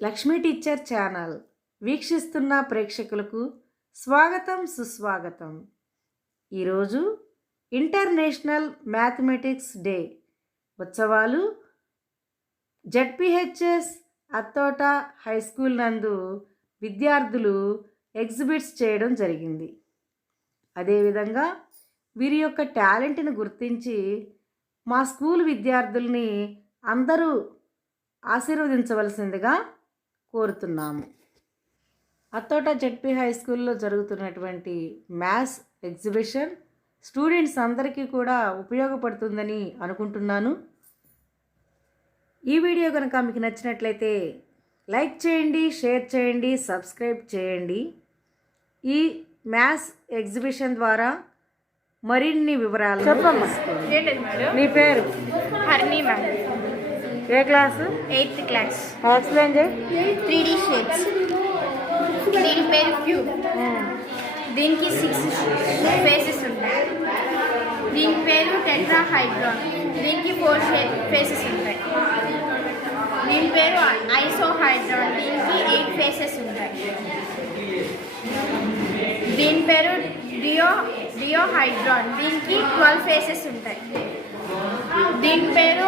Lakshmi teacher channel వీక్షిస్తున్న ప్రేక్షకులకు స్వాగతం సుస్వాగతం. ఈరోజు ఇంటర్నేషనల్ మ్యాథమెటిక్స్ డే ఉత్సవాలు జెడ్పిహెచ్ఎస్ అత్తోట హై స్కూల్ నందు విద్యార్థులు ఎగ్జిబిట్స్ చేయడం జరిగింది. అదేవిధంగా వీరి యొక్క టాలెంట్ని గుర్తించి మా స్కూల్ విద్యార్థుల్ని అందరూ ఆశీర్వదించవలసిందిగా కోరుతున్నాము. అత్తోట జెడ్పీ హై స్కూల్లో జరుగుతున్నటువంటి మ్యాథ్స్ ఎగ్జిబిషన్ స్టూడెంట్స్ అందరికీ కూడా ఉపయోగపడుతుందని అనుకుంటున్నాను. ఈ వీడియో కనుక మీకు నచ్చినట్లయితే లైక్ చేయండి, షేర్ చేయండి, సబ్స్క్రైబ్ చేయండి. ఈ మ్యాథ్స్ ఎగ్జిబిషన్ ద్వారా మరిన్ని వివరాలు చెప్పమ్మా. నీ పేరు? హర్ని మ్యామ్. ఏ క్లాసు? 8th class. ఎక్స్ప్లెయిన్ చేయి. 3D shapes. దీని పేరు క్యూబ్. దీనికి 6 ఫేసెస్ ఉంటాయి. దీని పేరు టెట్రాహైడ్రాన్. దీనికి 4 ఫేసెస్ ఉంటాయి. దీని పేరు ఐసోహైడ్రాన్. దీనికి 8 ఫేసెస్ ఉంటాయి. దీని పేరు డియోహైడ్రాన్. దీనికి 12 ఫేసెస్ ఉంటాయి. దీని పేరు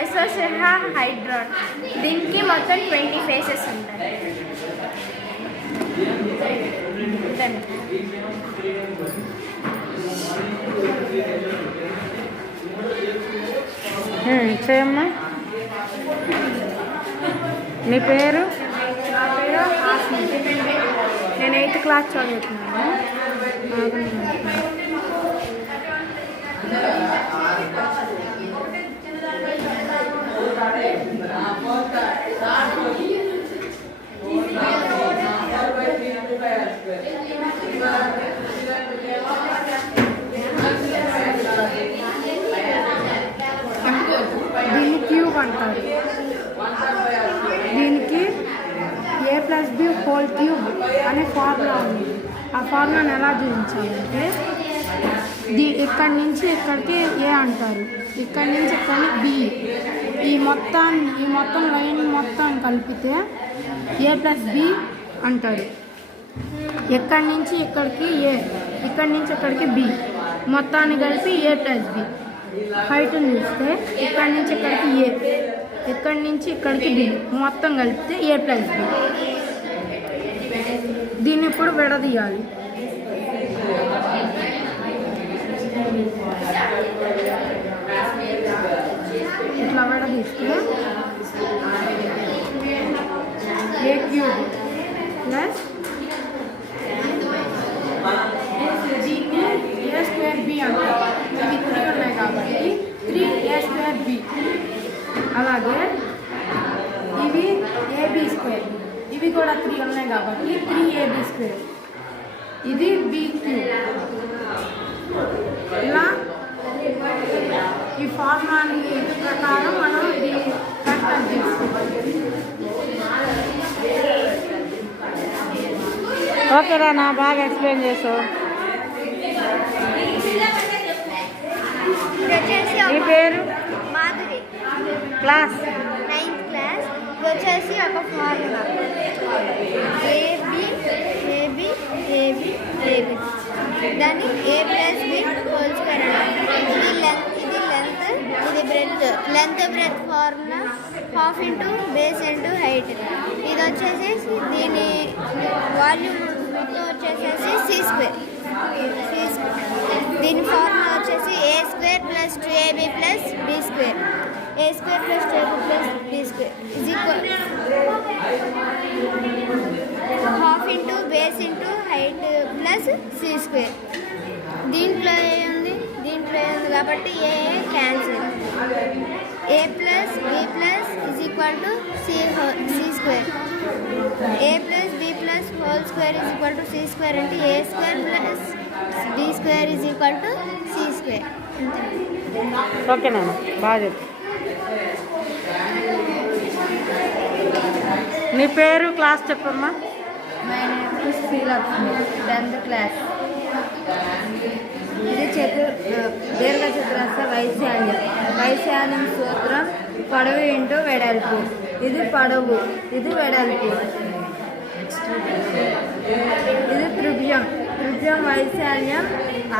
ఐసోసెహాహైడ్రాన్. దీనికి మొత్తం 20 ఫేసెస్ ఉంటాయి. చేయమ్మా. నీ పేరు? నా పేరు హాస్ని. నేను 8th క్లాస్ చదువుతున్నాను. దీన్ని క్యూబ్ అంటారు. దీనికి a+b² అనే ఫార్ములా ఉంది. ఆ ఫార్ములాని ఎలా చూపించాలంటే ఇక్కడి నుంచి ఇక్కడికి ఏ అంటారు, ఇక్కడి నుంచి ఇక్కడికి బి. ఈ మొత్తం లైన్ మొత్తం కలిపితే a+b అంటారు. ఇక్కడి నుంచి ఇక్కడికి ఏ, ఇక్కడి నుంచి ఇక్కడికి బి, మొత్తాన్ని కలిపి a+b. హైట్ని చూస్తే ఇక్కడి నుంచి ఇక్కడికి ఏ, ఇక్కడి నుంచి ఇక్కడికి బి, మొత్తం కలిపితే a+b. దీన్ని ఇప్పుడు విడదీయాలి. ఇట్లా విడదీస్తే a³ ప్లస్ దీన్ని a²b అంటారు. ఇవి 3 ఉన్నాయి కాబట్టి 3a²b. అలాగే ఇవి ab², ఇవి కూడా 3 ఉన్నాయి కాబట్టి 3ab². ఇది b³. ఇలా ఈ ఫార్ములాని ప్రకారం మనం దీన్ని కన్వర్ట్ చేసుకోవాలి. ఓకే రానా, బాగా ఎక్స్ప్లెయిన్ చేసావు. నీ పేరు? మాధురి. క్లాస్? 9th class. వచ్చేసి ఒక ఫార్ములా ఏబి దాన్ని a+b² అంటారు. ఇది breadth formula 1/2 into base into height. ఇది వచ్చేసి దీని వాల్యూమ్ వచ్చేసేసి c². దీని ఫార్ములా వచ్చేసి a² + 2ab + b². a² + 2ab + b² is equal 1/2 into base into height plus c². దీంట్లో ఏముంది కాబట్టి ఏ క్యాన్సిల్. a + b + c² a + b + c² అంటే a² + b² c². ఓకేనా, బాగా చెప్పు. నీ పేరు, క్లాస్ చెప్పమ్మా. My name is Srilakshmi. 10th class. ఇది దీర్ఘచతురస్ర వైశాల్యం సూత్రం పొడవు ఇంటూ వెడల్పు. ఇది పొడవు, ఇది వెడల్పు. ఇది త్రిభుజం. త్రిభుజం వైశాల్యం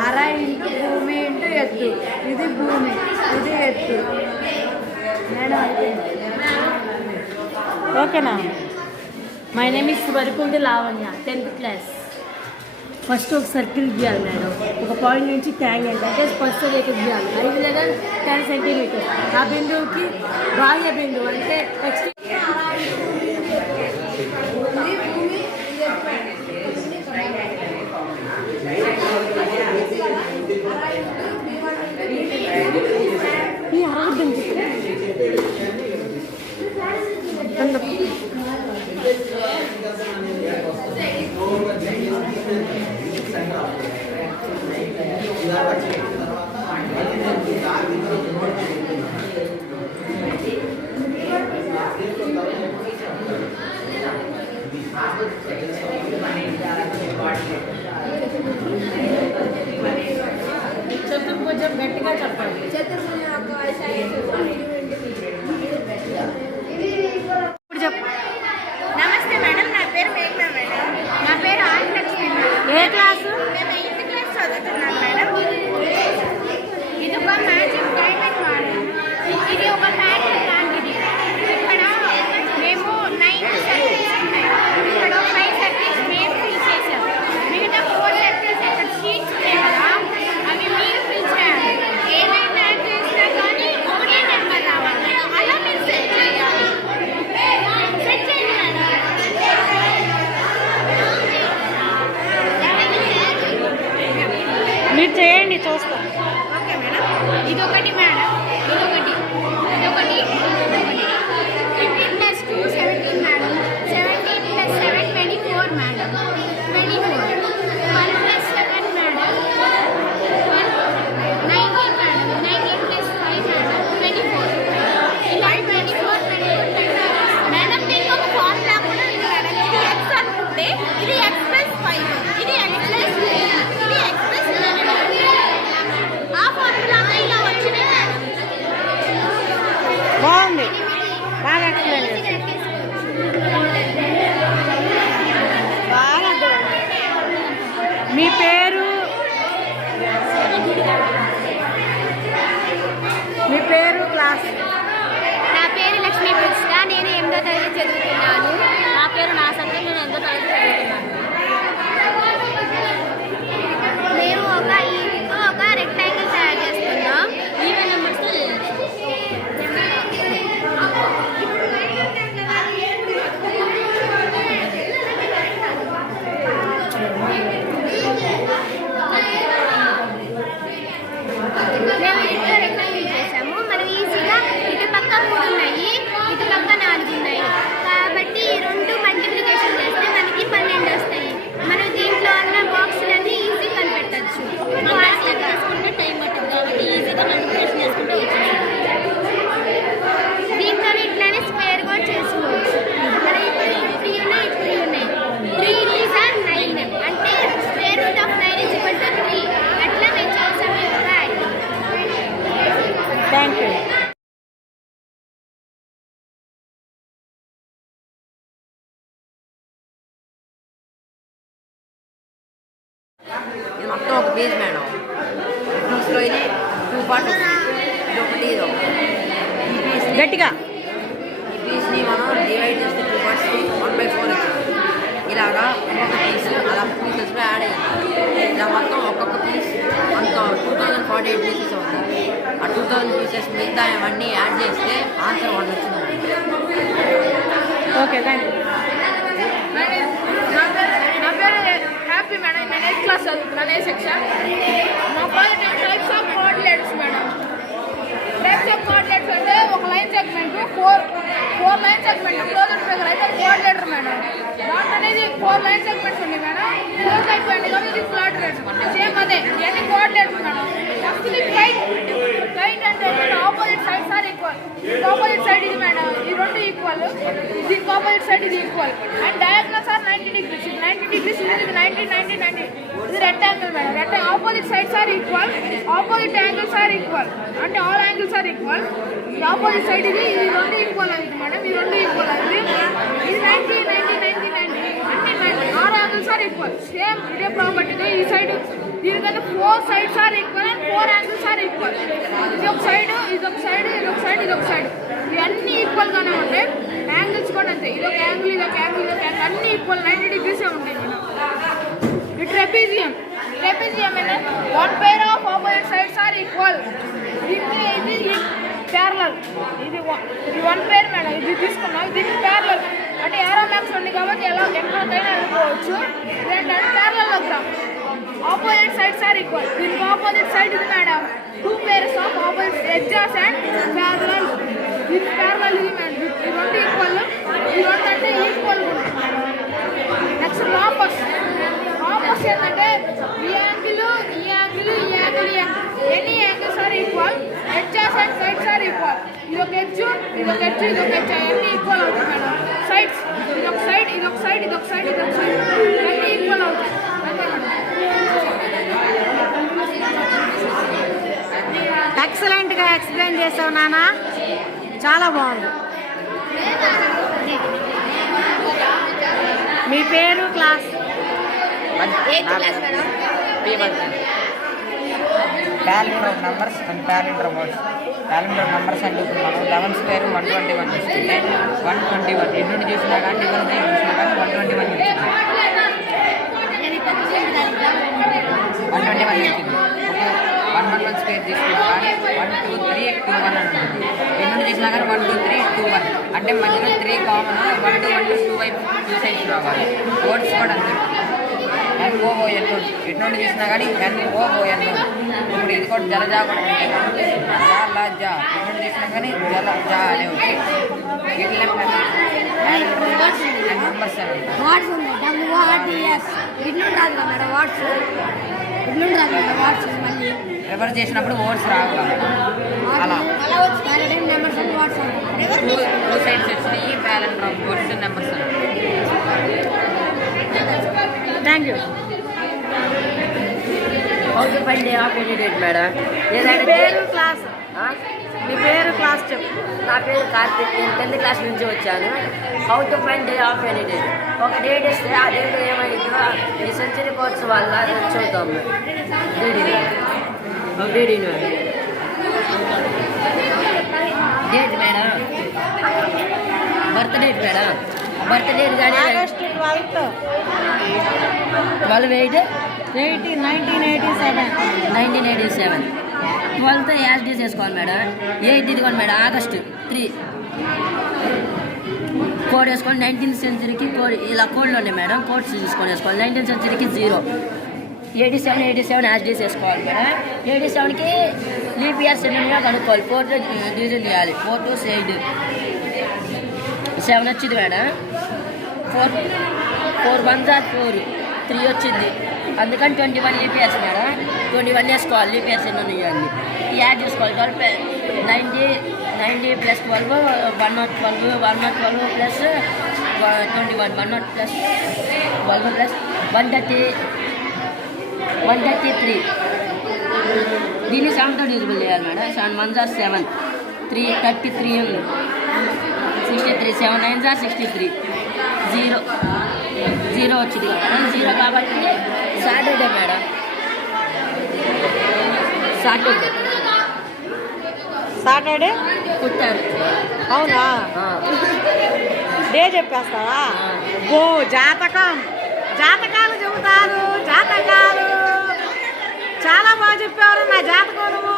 అర ఇంటూ భూమి ఇంటూ ఎత్తు. ఇది భూమి, ఇది ఎత్తు. మేడం అయిపోయింది. ఓకేనా? మై నేమ్ ఇస్ వరకుంది లావణ్య, 10th క్లాస్. ఫస్ట్ ఒక సర్కిల్ గీయాలి మేడం. ఒక పాయింట్ నుంచి ట్యాంగెంట్ అంటే స్పర్శరేఖ గీయాలి 5 లేదా 10 సెంటీమీటర్స్. ఆ బిందువుకి బాహ్య బిందువు అంటే నెక్స్ట్ కొంచెం గట్టిగా చెప్పండి. ఇప్పుడు చెప్పు. నమస్తే మేడం, నా పేరు మేఘనా మేడం. నా పేరు ఆదిలక్ష్మి మేడం. ఏ క్లాసు? మేము 8th క్లాస్ చదువుతున్నాం మేడం. ఇది ఒక మ్యాజిక్ డైమండ్ మోడల్. ఇది ఒక ప్యాటర్న్ లాంటిది. ఇక్కడ మేము 9 సర్కిల్స్ ఉన్నాయి. ఇక్కడ 5 సర్కిల్స్ మేము ఫిల్ చేసాం. మిగతా 4 సర్కిల్స్ ఇక్కడ షీట్స్ ఉన్నాయి కదా, అవి మీరు ఫిల్ చేయాలి. ఏదైనా యాడ్ చేసినా కానీ ఒకటే నెంబర్ రావాలి. అలా మీరు సెట్ చేయాలి. సెట్ చేయండి మేడం. మీరు చేయండి, చూస్తాం. Okay madam. ఇదొకటి మేడం, ఇదొకటి, ఇదొకటి, ఇదొకటి. 15 + 2 17 మేడం. 17 + 7 24 మేడం. 24. 1 + 7 మేడం. 19 మేడం. 19 + 5 మేడం. 24. ఇలా 24 మేడం. దీనికి ఒక ఫార్ములా కూడా ఉంది మేడం. ఇది x అనుకుంటే ఇది x + 5, ఇది x + 3, ఇది x + 11. ఆ ఫార్ములాతో ఇలా వచ్చినాయి మేడం. బాగుంది, బాగా ఎక్స్ప్లెయిన్ చేశారు. బాగా అర్థమైంది. మీ పేరు? మీ పేరు, క్లాస్? నా పేరు లక్ష్మీ కృష్ణ. నేను 8వ తరగతి చదువుతున్నాను. నా పేరు నా సంఖ్య, నేను 8వ తరగతి చదువుతున్నాను. మేము ఒక రెక్టాంగిల్ తయారు చేస్తున్నాం. ఈవెన్ నెంబర్స్తో మేము ఇంట్లో రెక్టాంగిల్ చేసాము. మనం ఈజీగా ఇటు పక్క 3 ఉన్నాయి, ఇటు పక్క 4 ఉన్నాయి. కాబట్టి ఈ 2 మల్టిప్లికేషన్ చేస్తే మనకి 12 వస్తాయి. మనం దీంట్లో ఉన్న బాక్సులన్నీ ఈజీ కనిపెట్టచ్చు. చేసుకుంటే టైం పట్టింది కాబట్టి ఈజీగా మల్టిప్లికేషన్ చేసుకుంటే వచ్చింది. దీంట్లో ఇట్లానే స్క్వేర్ కూడా చేసుకోవచ్చు. మనం ఇప్పుడు 3 ఉన్నాయి, 3 ఉన్నాయి. 3 ఈజ్ 9 అంటే స్క్వేర్ రూట్ ఆఫ్ 9 = 3. అట్లా మేము చేసాము. రైట్. Thank you. ఇది మొత్తం ఒక పేజ్ మేడం. ఇందులో ఇది 2 పార్ట్స్ వస్తుంది. ఇది ఒకటి, ఇది ఒకటి. ఈ పీస్ని గట్టిగా. మనం డివైడ్ చేస్తే 2 పార్ట్స్ 1/4 వచ్చింది. ఇలాగా ఒక్కొక్క పీస్ అలా పీసెస్ యాడ్ అయ్యింది. ఇలా మొత్తం ఒక్కొక్క పీస్ అంత 2048 పీసెస్ అవుతుంది. ఆ 2000 పీసెస్ మిగతా అవన్నీ యాడ్ చేస్తే ఆన్సర్ 1 వచ్చింది. Okay, thank you. నా పేరు హ్యాపీ మేడం. నేను 8th క్లాస్ చదువుతున్నాను, ఏ సెక్షన్. మా college types of coordinates madam. Types of coordinates అంటే ఒక line segment 4 line segment closer figure అయితే కోఆర్డినేటర్ మేడం. దాంట్లో అనేది 4 లైన్ సెగ్మెంట్స్ ఉన్నాయి మేడం. క్లోజ్ అయిపోయింది కాబట్టి ఇది కోఆర్డినేట్స్. సేమ్ అదే ఇవన్నీ కోఆర్డినేట్స్ మేడం. నెక్స్ట్ ఇది కైట్. కైట్ అంటే opposite sides are equal. Opposite side ఇది మేడం, ఈ 2 ఈక్వల్. ఇది ఆపోజిట్ సైడ్ ఇది equal. And diagonals are 90 degrees. 90 degrees ఇది 90 90 90. ఇది rectangle madam. Rectangle opposite sides are equal. Opposite angles are equal. అంటే all angles are equal. Opposite side ఇది రెండు ఈక్వల్ అవుతుంది మేడం. ఈ రెండు ఈక్వల్ అవుతుంది. ఇది 90 అన్ని 6 యాంగిల్స్ ఆర్ ఈక్వల్. సేమ్ ఇదే ప్రాపర్టీగా ఈ సైడ్ దీనికన్నా 4 sides are equal and 4 angles are equal. ఇది ఒక సైడ్, ఇది ఒక సైడ్, ఇది ఒక సైడ్, ఇది ఒక సైడ్. ఇవన్నీ ఈక్వల్గానే ఉంటాయి. యాంగిల్స్ కూడా అంతే. ఇదొక యాంగిల్, ఇదొక యాంగిల్, ఇదొక యాంగిల్ అన్నీ ఈక్వల్ 90 degrees ఉంటాయి మేడం. ఈ ట్రెపీజియం అనేది 1 pair of opposite sides are equal. ఇది ప్యారలల్. ఇది 1 pair మేడం. ఇది తీసుకున్నాం, ఇది ప్యారలల్ అంటే ఏరో మ్యాప్స్ ఉంది కాబట్టి ఎక్కడికైనా వెళ్ళిపోవచ్చు. ఇదేంటంటే ప్యారలల్ వస్తాం. Opposite sides are equal. దీనికి ఆపోజిట్ సైడ్ ఇది madam. 2 pairs of opposite edges and parallel. ఇది ప్యారలల్, ఇది మేడం. ఈ రెండు ఈక్వల్, ఈ రెండు అంటే ఈక్వల్. నెక్స్ట్ రాంబస్ ఏంటంటే ఈ యాంగిల్, ఈ యాంగిల్, ఈ angle, any angles are equal. Edges and sides are equal. ఇదొక ఎడ్జ్, ఇదొక ఎడ్జ్, ఇదొక ఎడ్జ్ అన్నీ ఈక్వల్ అవుతుంది మేడం. సైడ్స్ ఇదొక సైడ్, ఇదొక సైడ్, ఇదొక సైడ్, ఇదొక సైడ్ అన్నీ ఈక్వల్ అవుతాయి అంతే మేడం. ఎక్సలెంట్గా ఎక్స్ప్లెయిన్ చేసావు నాన్న, చాలా బాగుంది. మీ పేరు, class? Palindrome numbers and palindrome words. Palindrome numbers అంటే ఇప్పుడు మనం 11 square 121 తీసుకుంటే 121 ఎన్నుండి చూసినా కానీ డివైడ్ చూసినా కానీ 121 వచ్చింది. 121 వచ్చింది. 111 square తీసుకుంటే కానీ 1 2 3 2 1 అంటుంది. ఎన్నుండి చూసినా కానీ 1 2 3 2 1 అంటే మధ్యలో 3 కామన్. 1 2 1 2 వైపు 2 sides రావాలి. వర్డ్స్ కూడా అంతే. NOON ఎటువంటి చూసినా కానీ NOON. ఇప్పుడు ఇది కూడా జలజా కూడా ఉంటాయి. జా ఎటువంటి చూసినా కానీ జల జా అనే ఉంటాయి. వీటిలో నంబర్స్ అని వాట్స్ ఉన్నాయి. WRDS ఇట్లా రాదు మేడం. వాట్స్ ఇట్లా రాదు మేడం. వాట్స్ మళ్ళీ రివర్స్ చేసినప్పుడు వర్డ్స్ రావు అలా. నెంబర్స్ అంటే వాట్స్ టూ సైడ్స్ వచ్చినాయి. Balance words numbers. Thank you. How to find day of any date madam? మీ పేరు, క్లాస్? మీ పేరు, క్లాస్ చెప్పు. నా పేరు కార్తిక్. నేను 10th class నుంచి వచ్చాను. How to find day of any date. ఒక డేట్ ఇస్తే ఆ డేట్ ఏమైందో ఈ సెంచరీ కోర్స్ వల్ల చూద్దాం. Date madam, birth date madam. Birth date కానీ ఆగస్టు 12th 12/8 1987. 1987. 12th యాజ్ డీస్ వేసుకోవాలి మేడం. 8 ఇదిగోండి మేడం. ఆగస్టు 3 కోడ్ వేసుకోండి. 19th centuryకి కోడ్ ఇలా కోడ్లు ఉన్నాయి మేడం. కోడ్స్ తీసుకొని వేసుకోవాలి. 19th centuryకి 0. 87 యాజ్ డీస్ వేసుకోవాలి మేడం. 87కి లీప్ ఇయర్స్ ఎన్నిగా కనుక్కోవాలి. 4 డివిజన్ చేయాలి. 4 2 8 7 వచ్చింది మేడం. 4 1s are 4 3 వచ్చింది. అందుకని 21 లీప్ ఇయర్స్ మేడం. 21 వేసుకోవాలి. లీప్ ఇయర్స్ ఎన్ని ఉన్నాయండి యాడ్ చేసుకోవాలి. 90 + 12 112 112 + 21 100 + 12 + 133. దీన్ని 7తో డివిజిబుల్ చేయాలి మేడం. 7 1s are 7 3 33 ఉంది. 63 7 9s are 63. 0 వచ్చింది మేడం. 0 కాబట్టి సాటర్డే మేడం. సాటర్డే పుట్టారు. అవునా? డే చెప్పేస్తావా? ఓ జాతకాలు చెబుతారు. జాతకాలు చాలా బాగా చెప్పారు. నా జాతకం నువ్వు.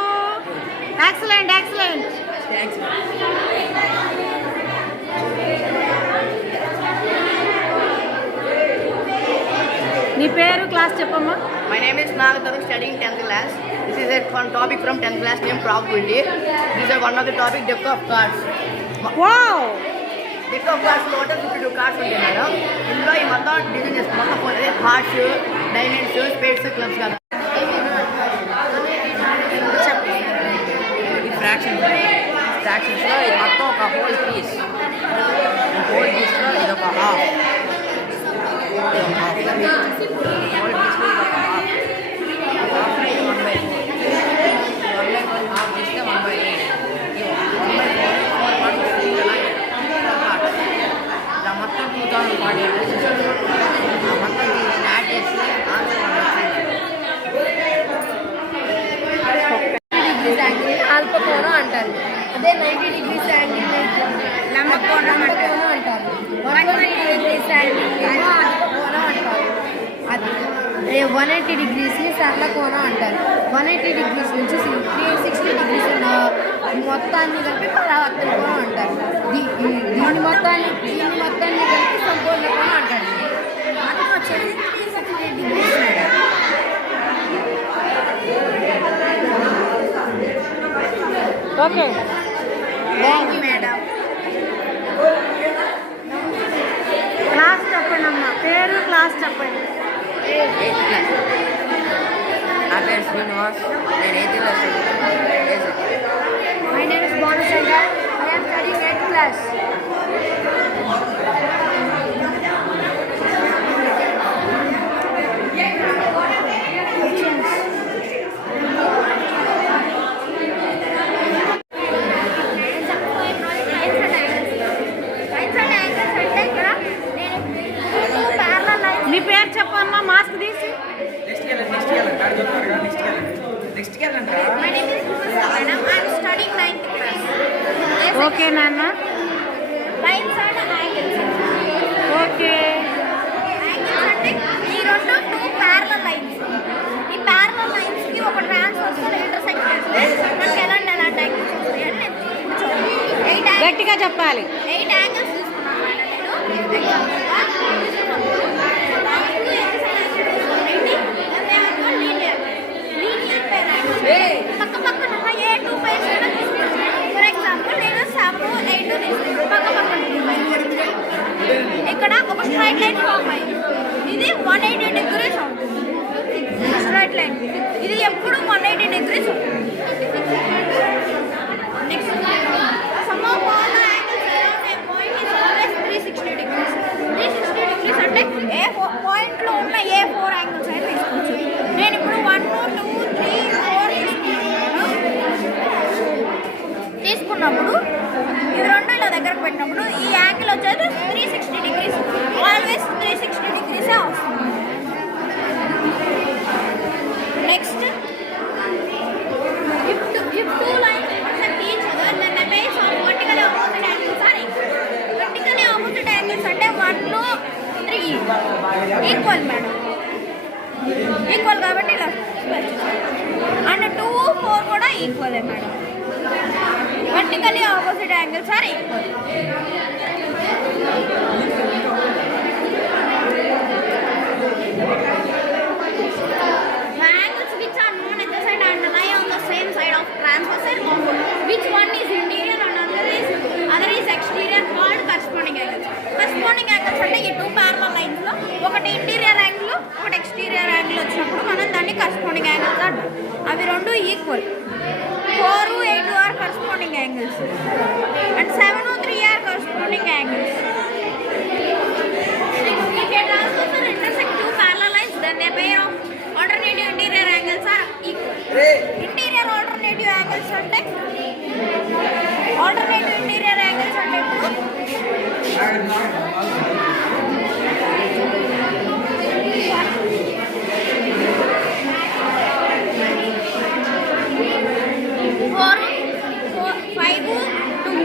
ఎక్సలెంట్. థ్యాంక్స్. నీ పేరు, క్లాస్ చెప్పమ్మా. My name is Nagataru, studying 10th class. This is a fun topic from 10th class named probability. This is one of the topic, deck of cards. Wow. Deck of cards లో 52 cards ఉంటాయి మేడం. ఇందులో ఈ మొత్తం డిజైన్ చేసి మొత్తం పోతే హార్ట్స్, డైమండ్స్, స్పేడ్స్, క్లబ్స్ కదా. ఈ ఫ్రాక్షన్స్లో ఇది మొత్తం ఒక హోల్ పీస్లో ఇది ఒక హాఫ్. హాఫ్ 1/4 1/4 హాఫ్ చేస్తే 1/8. లంబకోణం అంటారు. 120 degrees ఏమో కోణం అంటారు. అది 180 degreesని సరళ కోణం అంటారు. 180 degrees నుంచి 360 degrees ఉన్న మొత్తాన్ని కలిపి పరావర్తన కోణం అంటారు. దీని మొత్తాన్ని కలిపి సంపూర్ణ కోణం అంటారు. అది వచ్చేది 360 degrees madam. Okay, thank you madam. Class చెప్పండి అమ్మా, పేరు క్లాస్ చెప్పండి. 8th class. నా పేరు శ్రీనివాస్, నేను 8th క్లాస్ చదువుతున్నాను. My name is Bonasanga. I am studying 8th class. నీ పేరు చెప్పమ్మా, మాస్క్ తీసి. My name is Madam. I am studying 9th class. Okay నాన్న, Lines and angles. Okay. Angles అంటే ఈ రెండు 2 parallel lines. ఈ parallel lines కి ఒక transversal intersect చేస్తే మనకి ఎలాంటి angles వస్తాయి అని నేను ఇప్పుడు చూడండి. 8 angles. గట్టిగా చెప్పాలి. 8 angles తీసుకున్నాను మేడం నేను. ఎగ్జాంపుల్గా తీసుకున్నప్పుడు యాంగిల్ లీనియర్ పేర్ యాంగిల్ పక్క పక్కన ఉన్న ఏ 2 pairs అయినా తీసుకుంటాను. ఫర్ ఎగ్జాంపుల్ నేను 7, 8 తీసుకున్నాను. పక్క పక్కన 2 pairs. ఇక్కడ ఒక స్ట్రైట్ లైన్ ఫామ్ అయింది. ఇది 180 degrees ఉంటుంది. స్ట్రైట్ లైన్ ఇది ఎప్పుడు 180 degrees ఉంటుంది. Next some of all the angles around a point is always 360 degrees. 360 degrees అంటే ఏ పాయింట్ లో ఉన్న ఏ 4 యాంగిల్స్ అయినా తీసుకోవచ్చు. నేను ఇప్పుడు 1, 2, 3, 4 తీసుకున్నప్పుడు ఇది రెండు ఇలా దగ్గరకు పెట్టినప్పుడు ఈ యాంగిల్ వచ్చేది 360 degrees. ఆల్వేస్ 360 degrees వస్తుంది. Next if two lines intersect each other then the base of vertically opposite angles are equal. Vertically opposite angles అంటే 1, 3 ఈక్వల్ మేడం. ఈక్వల్ కాబట్టి ఇలా అండ్ 2, 4 కూడా ఈక్వలే madam. vertically opposite angles are equal. The angles which are known at the side and lie on the same side of transversal component. Which one is interior and other is exterior called corresponding angles. Corresponding angles అంటే ఈ 2 parallel lines లో ఒకటి interior angle ఒకటి exterior angle వచ్చినప్పుడు మనం దాన్ని corresponding angles అంటాం. అవి రెండు ఈక్వల్. 4, 8 are corresponding angles and 7, 3 are corresponding angles. If a transversal intersect 2 parallel lines, then a pair of alternative interior angles are equal. Interior alternative angles అంటే alternative interior angles అంటే ఇప్పుడు 4, 5, 2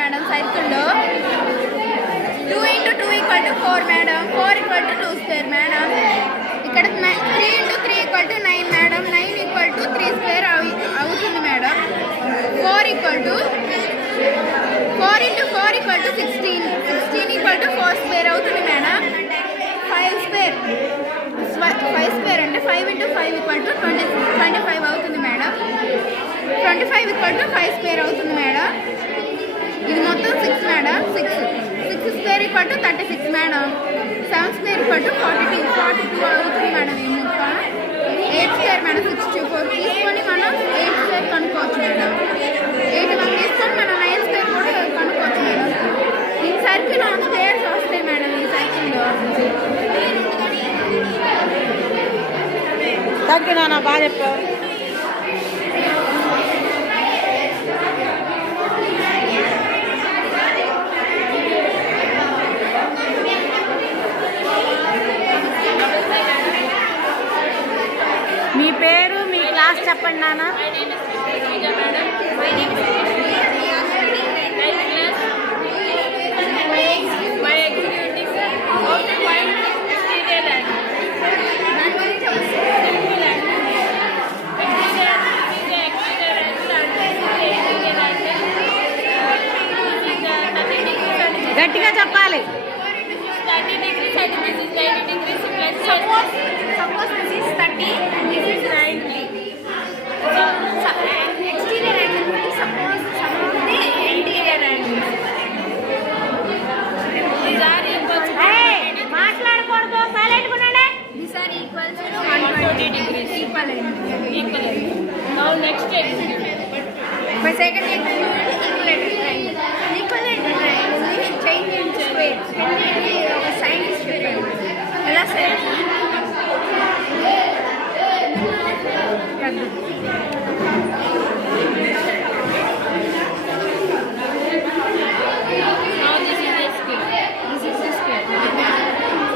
మేడం సర్కిల్లో 2 into 2 equal to 4 మేడం 4 equal to 2 square madam ఇక్కడ 3 into 3 equal to 9 మేడం 9 equal to 3 square అవుతుంది మేడం 4 equal to 4 into 4 equal to 16 16 equal to 4 square అవుతుంది మేడం 5 square 5 square అంటే 5 into 5 equal to 25 అవుతుంది మేడం 25 equal to 5 square అవుతుంది మేడం ఇది మొత్తం 6 మేడం 6 square equal to 36 మేడం 7 square equal to 42 అవుతుంది మేడం ఈ మొత్తం 8 square మేడం 64 తీసుకొని మనం 8 square కనుక్కోవచ్చు మేడం 8 మనం తీసుకొని మనం 9 square కూడా కనుక్కోవచ్చు మేడం ఈ సర్కిల్ ఆన్ స్క్వేర్స్ వస్తాయి మేడం ఈ సర్కిల్లో థ్యాంక్ యూ నాన్న, బాగా చెప్పావు. మీ పేరు మీ క్లాస్ చెప్పండి నాన్న. గట్టిగా చెప్పాలి. Suppose this is 30 and this is 90. So exterior angle will suppose some of the interior angles. These are equal to మాట్లాడకూడదు, సైలెంట్ ఉండండి. these are equal to 120 degrees. Equivalent. Now next execute. My second example is equivalent triangle. Equivalent triangle change into square. Can be sign is different. ఎలా sir Now this is a square. this is a square.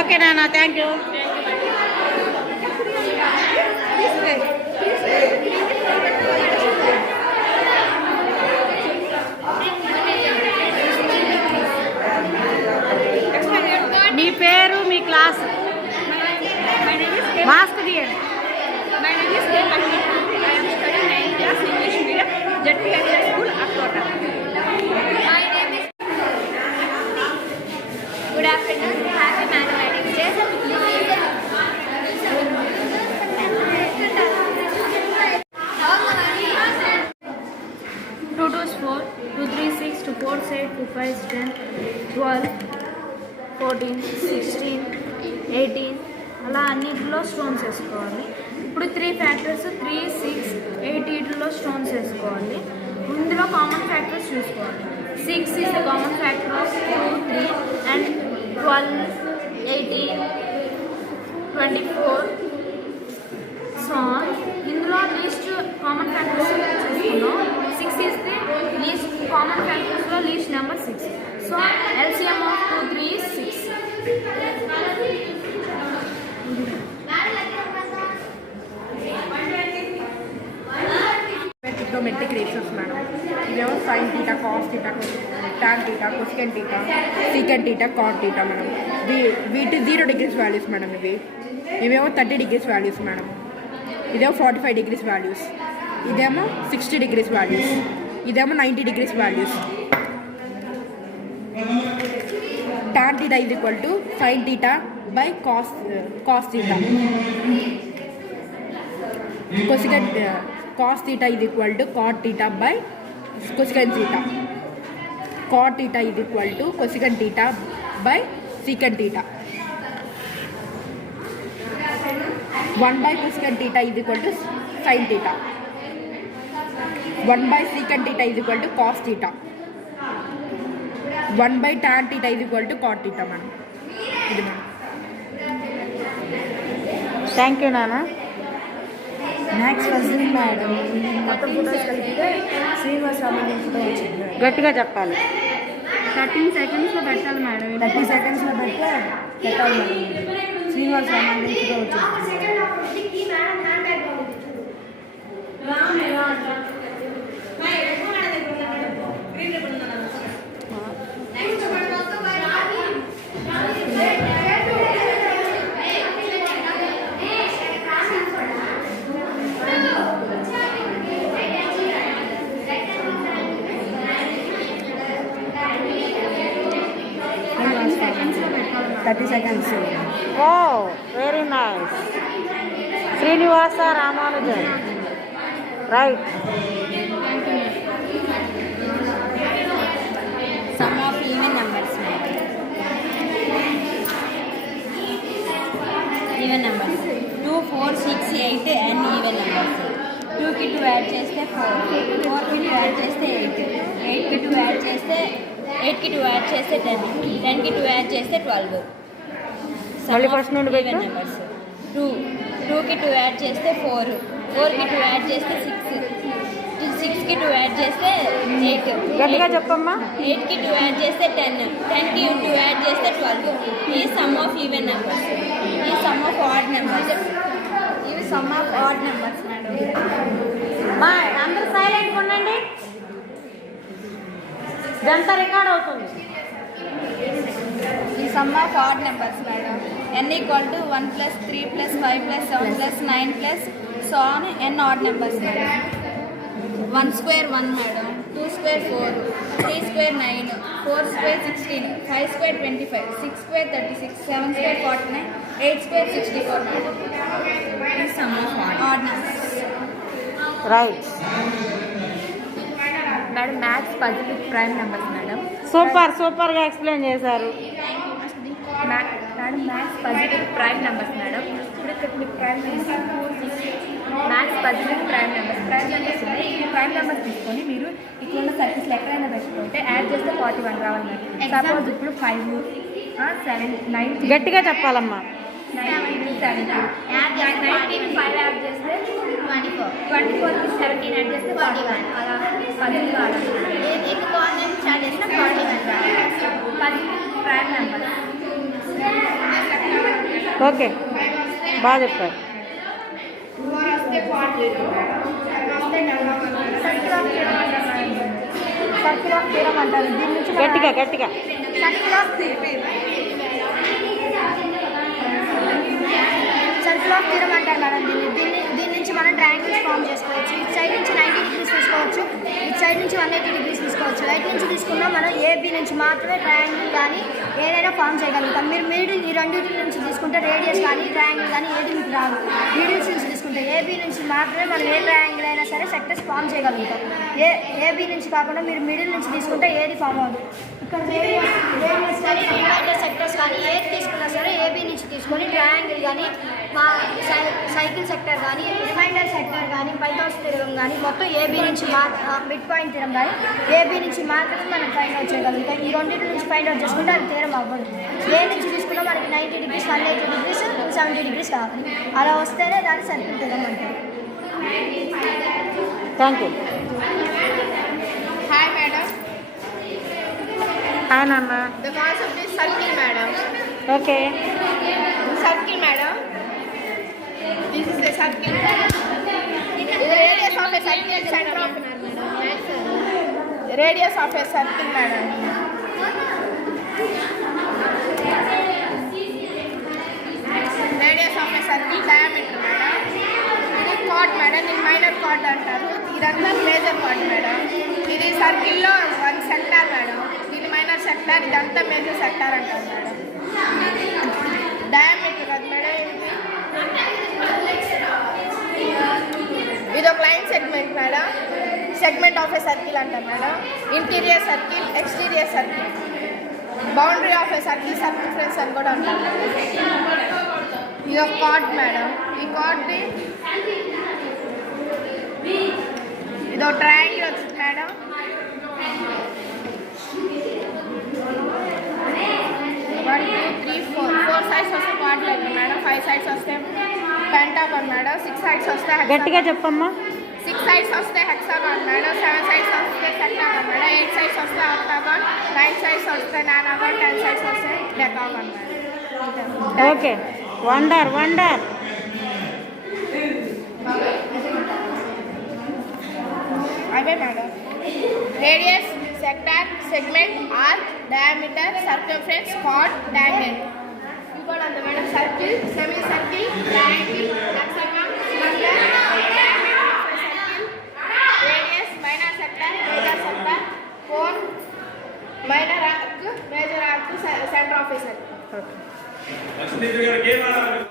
Okay నాన్న, thank you. మీ పేరు మీ class mask తీయండి. My name is Deepakni. I am studying 9th class English medium, JPHS School, Akota. My name is. Good afternoon. Happy Mathematics Day. 2 2 is 4, 2 3 6, 2 4 is 8, 2 5 is 10, 12, 14, 16, 18 అలా అన్నింటిలో స్టోన్స్ వేసుకోవాలి. ఇప్పుడు 3 ఫ్యాక్టర్స్ 3, 6, 8 వీటిలో స్టోన్స్ వేసుకోవాలి. ఇందులో కామన్ ఫ్యాక్టర్స్ చూసుకోవాలి. 6 is the common factor of 2, 3 and 12, 18, 24 so on. ఇందులో least common factors చూసుకున్నాం. 6 is the least common factors లో least number 6. So LCM of 2, 3 is 6. Trigonometric ratios madam. ఇవేమో sin theta, cos theta, tan theta, cosecant theta, secant theta, cot theta madam. వీటి 0 degrees values madam. ఇవేమో 30 degrees values madam. ఇదేమో 45 degrees values. ఇదేమో 60 degrees values. ఇదేమో 90 degrees values. tan theta is equal to sin theta by cos theta. Cosecant cos theta is equal to cot theta by cosecant theta. Cot theta is equal to cosecant theta by secant theta. 1 by cosecant theta is equal to sin theta. 1 by secant theta is equal to cos theta. 1 by tan theta is equal to cot theta madam. ఇది madam. Thank you నాన్న. Next first madam మొత్తం ఫోటోస్ కలిపితే శ్రీనివాస్ రామలింగంతో వచ్చింది. గట్టిగా చెప్పాలి. 13 సెకండ్స్లో పెట్టాలి మేడం. 30 సెకండ్స్లో పెట్టాలి మేడం. శ్రీనివాస్ రామలింగంతో వచ్చింది. 30 seconds. Oh very nice. Srinivasa Ramanujan. Right. Sum of even numbers, madam. Even numbers. 2, 4, 6, 8 and even numbers. 2 కి 2 యాడ్ చేస్తే 4, 4 కి 2 యాడ్ చేస్తే 8, 8 కి 2 యాడ్ చేస్తే 8 కి 2 యాడ్ చేస్తే 10, 10 కి 2 యాడ్ చేస్తే 12. మళ్ళీ first నుండి పెట్టు. Even numbers. 2 కి 2 యాడ్ చేస్తే 4, 4 కి 2 యాడ్ చేస్తే 6, 6 కి 2 యాడ్ చేస్తే 8, గట్టిగా చెప్పమ్మా. 8 కి 2 యాడ్ చేస్తే 10, 10 కి 2 యాడ్ చేస్తే 12. ఈ సమ్ ఆఫ్ ఈవెన్ నెంబర్స్. ఈ సమ్ ఆఫ్ ఆడ్ నెంబర్స్. ఇవి some of odd numbers madam. మా అందరూ సైలెంట్గా ఉండండి, ఇదంతా రికార్డ్ అవుతుంది. ఈ sum of odd numbers madam. n equal to 1 + 3 + 5 + 7 + 9 + so on n odd numbers madam. 1 square 1 madam, 2 square 4, 3 square 9, 4 square 16, 5 square 25, 6 square 36, 7 square 49, 8 square 64 madam. ఈ sum of odd numbers. Right. Madam maths puzzle with prime numbers madam. సూపర్గా explain చేశారు. Madam maths puzzle with prime numbers madam. ఇప్పుడు ఇక్కడ మీకు prime numbers maths puzzle with prime numbers. Prime numbers ఉన్నాయి. ఈ prime numbers తీసుకొని మీరు ఇక్కడ ఉన్న సర్కిల్స్లో ఎక్కడైనా పెట్టుకుంటే యాడ్ చేస్తే 41 రావాలి మేడం. సపోజ్ ఇప్పుడు 5, 7, 9, గట్టిగా చెప్పాలమ్మా. 19, 17. 19 5 యాడ్ చేస్తే 24, 24 కి 17 యాడ్ చేస్తే 41. అలా 10 కావాలి. ఎక్కువ కోఆర్డినేట్స్ యాడ్ చేస్తే 41 రావాలి. 10 ప్రైమ్ నెంబర్. ఓకే, బాగా చెప్పారు. సర్కిల్ ఆఫ్ థీరం అంటారు. దీని నుంచి గట్టిగా సర్కిల్ ఆఫ్ థీరం అంటారు మేడం. దీని నుంచి మనం ట్రయాంగిల్స్ ఫామ్ చేసుకోవచ్చు. ఇటు సైడ్ నుంచి 90 degrees తీసుకోవచ్చు, ఇటు సైడ్ నుంచి 180 degrees తీసుకోవచ్చు. రైట్ నుంచి తీసుకున్నా మనం ఏబీ నుంచి మాత్రమే ట్రయాంగిల్ కానీ ఏదైనా ఫామ్ చేయగలుగుతాం. మీరు మిడిల్ ఈ రెండింటి నుంచి తీసుకుంటే రేడియస్ కానీ ట్రయాంగిల్ కానీ ఏది మీకు రాదు. మిడిల్స్ నుంచి తీసుకుంటే ఏబీ నుంచి మాత్రమే మనం ఏ ట్రయాంగిల్ అయినా సరే సెక్టర్స్ ఫామ్ చేయగలుగుతాం. ఏబీ నుంచి కాకుండా మీరు మిడిల్ నుంచి తీసుకుంటే ఏది ఫామ్ అవ్వదు. ఇక్కడ రేడియస్ కానీ రిమైండర్ సెక్టర్స్ కానీ ఏది తీసుకున్నా సరే ఏబీ నుంచి తీసుకొని ట్రయాంగిల్ కానీ మా సైకిల్ సెక్టర్ కానీ రిమైండర్ సెక్టర్ కానీ పైథాగరస్ థీరం కానీ మొత్తం ఏబీ నుంచి మిడ్ పాయింట్ థీరం కానీ ఏబీ నుంచి మాత్రమే మనం ఫైండ్ అవుట్ చేయగలుగుతాం. ఈ రెండింటి నుంచి ఫైండ్ అవుట్ చేసుకుంటే అది థీరం అవ్వదు. ఏ నుంచి తీసుకున్నా మనకి 90 degrees, 180 degrees, 270 degrees కావాలి. అలా వస్తేనే దాన్ని సర్కిల్ థీరం అంటారు. Thank you. Hi madam. Hi నాన్న. The concept is circle madam. Okay. Circle madam. This is a circle. The radius of a circle is center of radius of a circle madam. Radius of a circle diameter madam. ఇది chord madam, ఇది minor chord అంటారు. ఇదంతా major chord madam. ఇది సర్కిల్లో 1 sector madam. ఇది minor sector, ఇదంతా major sector అంటారు madam. Diameter అది మేడం. ఇది ఒక line segment madam. Segment of a circle అంటారు madam. Interior circle, exterior circle, boundary of a circle, circumference అని కూడా అంటారు మేడం. ఇది ఒక కార్డ్ మేడం. ఈ కార్డ్ని ఇది ఒక ట్రయాంగిల్ వచ్చింది మేడం. 1 2 3 4 సైడ్స్ వస్తే క్వాడ్రిలేటర్ మేడం. 5 సైడ్స్ వస్తే పెంటాగన్ మేడం. 6 సైడ్స్ వస్తే గట్టిగా చెప్పమ్మా. 6 సైడ్స్ వస్తే హెక్సాగాన్ మేడం. 7 సైడ్స్ వస్తే సెక్టాగాన్ మేడం. 8 సైడ్స్ వస్తే ఆక్టాగాన్. 9 సైడ్స్ వస్తే నానాగాన్. 10 సైడ్స్ వస్తే డెకాగాన్ మేడం. Okay, wonder. అవే madam. Radius, sector, segment, arc, diameter, circumference, chord, tangent. ఇంకోటి అంత madam. Circle, semi circle, triangle, hexagon, cylinder,